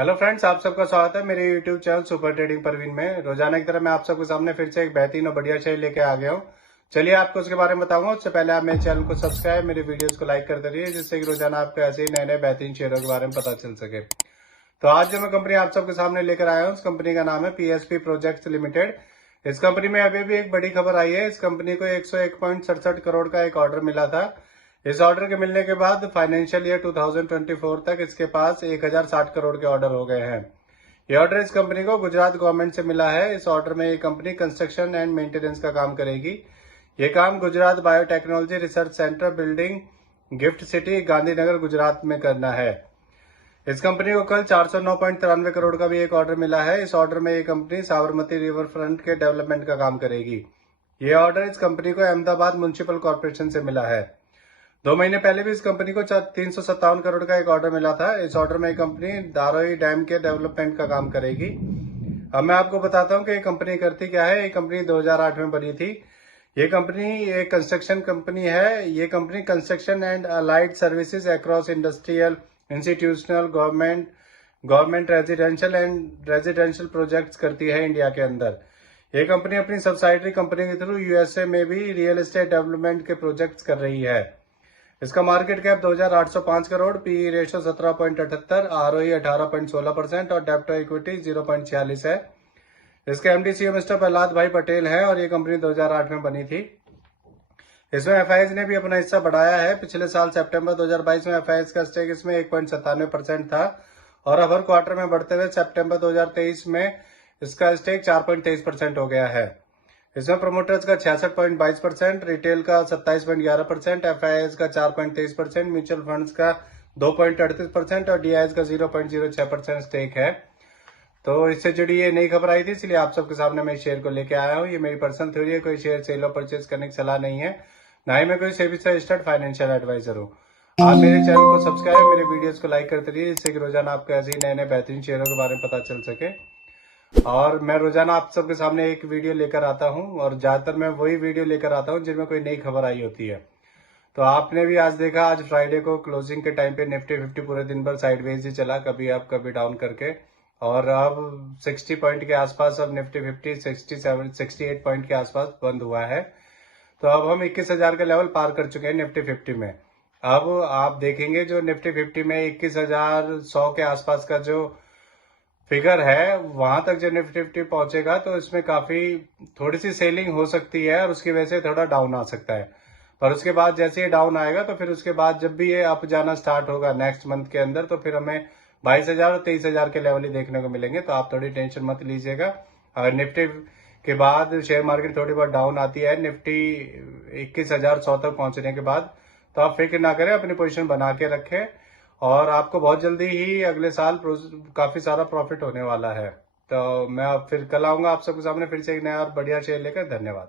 Hello friends, आप सबका स्वागत है मेरे YouTube channel super trading Parveen में। रोजाना की तरह मैं आप सबके सामने फिर से एक बेहतरीन और बढ़िया शेयर लेके आ गया हूँ। चलिए आपको उसके बारे में बताऊंगा। उससे पहले आप मेरे चैनल को सब्सक्राइब, मेरे वीडियोस को लाइक करते रहिए, जिससे कि रोजाना आपको ऐसे ही नए नए बेहतरीन शेयरों के बारे में पता चल सके। तो आज जो मैं कंपनी आप सबके सामने लेकर आया हूँ, उस कंपनी का नाम है पीएसपी प्रोजेक्ट्स लिमिटेड। इस कंपनी में अभी भी एक बड़ी खबर आई है। इस कंपनी को 101.67 करोड़ का एक ऑर्डर मिला था। इस ऑर्डर के मिलने के बाद फाइनेंशियल ईयर 2024 तक इसके पास 1060 करोड़ के ऑर्डर हो गए हैं। ये ऑर्डर इस कंपनी को गुजरात गवर्नमेंट से मिला है। इस ऑर्डर में ये कंपनी कंस्ट्रक्शन एंड मेंटेनेंस का काम करेगी। ये काम Gujarat biotechnology research centre building, gift city, Gandhinagar, Gujarat में करना है। इस कंपनी को कल 409.93 करोड़ का भी एक ऑर्डर मिला है। इस ऑर्डर में ये कंपनी साबरमती रिवर फ्रंट के डेवलपमेंट का काम करेगी। ये ऑर्डर इस कंपनी को अहमदाबाद म्युनिसिपल कॉर्पोरेशन से मिला है। 2 महीने पहले भी इस कंपनी को 357 करोड़ का एक ऑर्डर मिला था। इस ऑर्डर में कंपनी दारोई डैम के डेवलपमेंट का काम करेगी। अब मैं आपको बताता हूँ कि ये कंपनी करती क्या है। ये कंपनी 2008 में बनी थी। ये कंपनी एक कंस्ट्रक्शन कंपनी है। ये company construction and allied services across industrial, institutional, government residential projects करती है इंडिया के अंदर। ये कंपनी अपनी सब्सिडरी कंपनी के थ्रू यूएसए में भी रियल एस्टेट डेवलपमेंट के प्रोजेक्ट्स कर रही है। इसका market cap 2805 crore, PE ratio 17.78, ROE 18.16% और डेब्ट टू इक्विटी 0.46 है। इसके एमडी सीईओ मिस्टर प्रहलाद भाई पटेल हैं और ये कंपनी 2008 में बनी थी। इसमें एफआईज ने भी अपना हिस्सा बढ़ाया है। पिछले साल सितंबर 2022 में एफआईज का स्टेक इसमें 1.97% था और हर क्वार्टर में बढ़ते हुए सितंबर 2023 में इसका स्टेक 4.23% हो गया है। इसमें प्रोमोटर्स का 66.22%, रिटेल का 27.11%, एफआईएस का 4.23%, म्यूचुअल फंड्स का 2.38% और डीआईएस का 0.06% स्टेक है। तो इससे जुड़ी ये नई खबर आई थी, इसलिए आप सबके सामने मैं शेयर को लेके आया हूँ। ये मेरी पर्सनल थ्योरी है, कोई शेयर सेल और परचेज करने की सलाह नहीं है, ना ही मैं कोई सेबी से रजिस्टर्ड फाइनेंशियल एडवाइजर हूँ। आप मेरे चैनल को सब्सक्राइब, मेरे वीडियोस को लाइक करते रहिए, जिससे कि रोजाना आपको ऐसे ही नए नए बेहतरीन शेयरों के बारे में पता चल सके। और मैं रोजाना आप सबके सामने एक वीडियो लेकर आता हूं और ज्यादातर मैं वही वीडियो लेकर आता हूं जिनमें कोई नई खबर आई होती है। तो आपने भी आज देखा, आज फ्राइडे को क्लोजिंग के टाइम पे निफ्टी 50 पूरे दिन भर साइडवेज ही चला, कभी अप कभी डाउन करके। और अब 60 पॉइंट के आसपास अब निफ्टी 50 68 पॉइंट के आसपास बंद हुआ है। तो अब हम 21,000 का लेवल पार कर चुके हैं निफ्टी 50 में। अब आप देखेंगे जो निफ्टी 50 में 21,100 के आसपास का जो फिगर है, वहां तक जो निफ्टी 50 पहुंचेगा तो इसमें काफी थोड़ी सी सेलिंग हो सकती है और उसकी वजह से थोड़ा डाउन आ सकता है। पर उसके बाद जैसे ये डाउन आएगा तो फिर उसके बाद जब भी ये अप जाना स्टार्ट होगा नेक्स्ट मंथ के अंदर, तो फिर हमें 22,000 और 23,000 के लेवल ही देखने को मिलेंगे। तो आप थोड़ी टेंशन मत लीजिएगा। अगर निफ्टी के बाद शेयर मार्केट थोड़ी बहुत डाउन आती है निफ्टी 21,100 तक पहुंचने के बाद, तो आप फिक्र ना करें, अपनी पोजीशन बना के रखें और आपको बहुत जल्दी ही अगले साल काफी सारा प्रॉफिट होने वाला है। तो मैं अब फिर कल आऊंगा आप सबके सामने फिर से एक नया और बढ़िया शेयर लेकर। धन्यवाद।